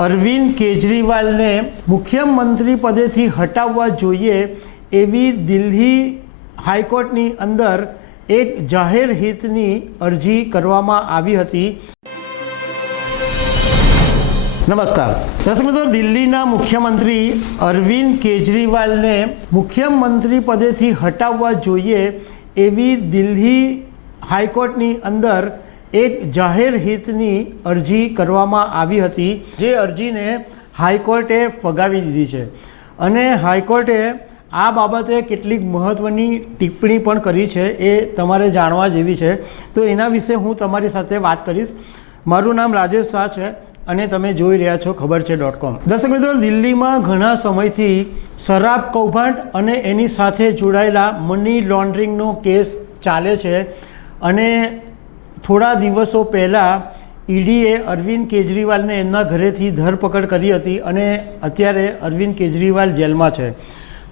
અરવિંદ કેજરીવાલને મુખ્યમંત્રી પદેથી હટાવવા જોઈએ એવી દિલ્હી હાઈકોર્ટની અંદર એક જાહેર હિતની અરજી કરવામાં આવી હતી। નમસ્કાર દર્શક મિત્રો, દિલ્હીના મુખ્યમંત્રી અરવિંદ કેજરીવાલને મુખ્યમંત્રી પદેથી હટાવવા જોઈએ એવી દિલ્હી હાઈકોર્ટની અંદર એક જાહેર હિતની અરજી કરવામાં આવી હતી, જે અરજીને હાઈકોર્ટે ફગાવી દીધી છે અને હાઈકોર્ટે આ બાબતે કેટલીક મહત્ત્વની ટિપ્પણી પણ કરી છે, એ તમારે જાણવા જેવી છે। તો એના વિશે હું તમારી સાથે વાત કરીશ। મારું નામ રાજેશ શાહ છે અને તમે જોઈ રહ્યા છો ખબરછે.com। દર્શક મિત્રો, દિલ્હીમાં ઘણા સમયથી શરાબ કૌભાંડ અને એની સાથે જોડાયેલા મની લોન્ડરિંગનો કેસ ચાલે છે અને થોડા દિવસો પહેલાં ઈડીએ અરવિંદ કેજરીવાલને એમના ઘરેથી ધરપકડ કરી હતી અને અત્યારે અરવિંદ કેજરીવાલ જેલમાં છે।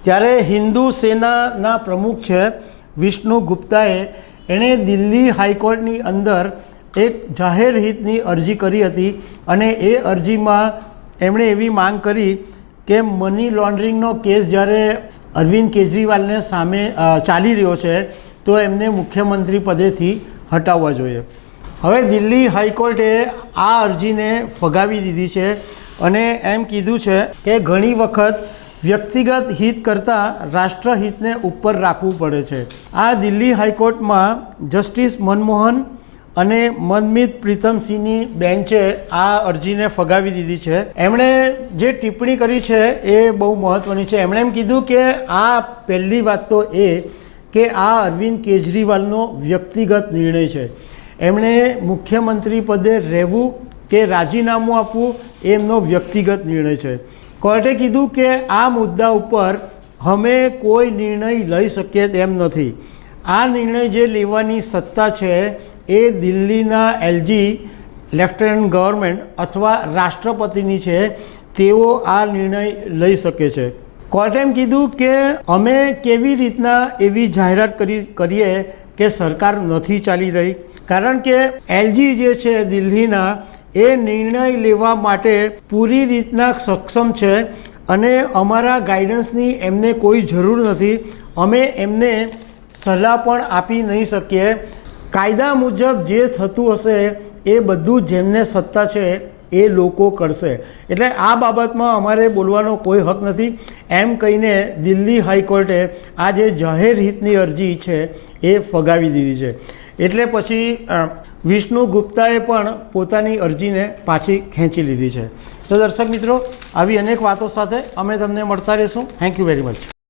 ત્યારે હિન્દુ સેનાના પ્રમુખ છે વિષ્ણુ ગુપ્તાએ એણે દિલ્હી હાઈકોર્ટની અંદર એક જાહેર હિતની અરજી કરી હતી અને એ અરજીમાં એમણે એવી માંગ કરી કે મની લોન્ડરિંગનો કેસ જ્યારે અરવિંદ કેજરીવાલને સામે ચાલી રહ્યો છે તો એમને મુખ્યમંત્રી પદેથી હટાવવા જોઈએ। હવે દિલ્હી હાઈકોર્ટે આ અરજીને ફગાવી દીધી છે અને એમ કીધું છે કે ઘણી વખત વ્યક્તિગત હિત કરતાં રાષ્ટ્રહિતને ઉપર રાખવું પડે છે। આ દિલ્હી હાઈકોર્ટમાં જસ્ટિસ મનમોહન અને મનમીત પ્રીતમસિંહની બેન્ચે આ અરજીને ફગાવી દીધી છે। એમણે જે ટિપ્પણી કરી છે એ બહુ મહત્ત્વની છે। એમણે એમ કીધું કે આ પહેલી વાત તો એ કે આ અરવિંદ કેજરીવાલનો વ્યક્તિગત નિર્ણય છે। એમણે મુખ્યમંત્રી પદે રહેવું કે રાજીનામું આપવું એ એમનો વ્યક્તિગત નિર્ણય છે। કોર્ટે કીધું કે આ મુદ્દા ઉપર અમે કોઈ નિર્ણય લઈ શકીએ તેમ નથી। આ નિર્ણય જે લેવાની સત્તા છે એ દિલ્હીના એલજી, લેફ્ટનન્ટ ગવર્નમેન્ટ અથવા રાષ્ટ્રપતિની છે। તેઓ આ નિર્ણય લઈ શકે છે। કોર્ટે એમ કીધું કે અમે કેવી રીતના એવી જાહેરાત કરીએ કે સરકાર નથી ચાલી રહી, કારણ કે એલજી જે છે દિલ્હીના એ નિર્ણય લેવા માટે પૂરી રીતના સક્ષમ છે અને અમારા ગાઈડન્સની એમને કોઈ જરૂર નથી। અમે એમને સલાહ પણ આપી નહીં શકીએ। કાયદા મુજબ જે થતું હશે એ બધું જેમને સત્તા છે એ લોકો કરશે, એટલે આ બાબતમાં અમારે બોલવાનો કોઈ હક નથી, એમ કહીને દિલ્હી હાઈકોર્ટે આ જે જાહેર હિતની અરજી છે એ ફગાવી દીધી છે। એટલે પછી વિષ્ણુ ગુપ્તાએ પણ પોતાની અરજીને પાછી ખેંચી લીધી છે। તો દર્શક મિત્રો, આવી અનેક વાતો સાથે અમે તમને મળતા રહીશું। Thank you very much.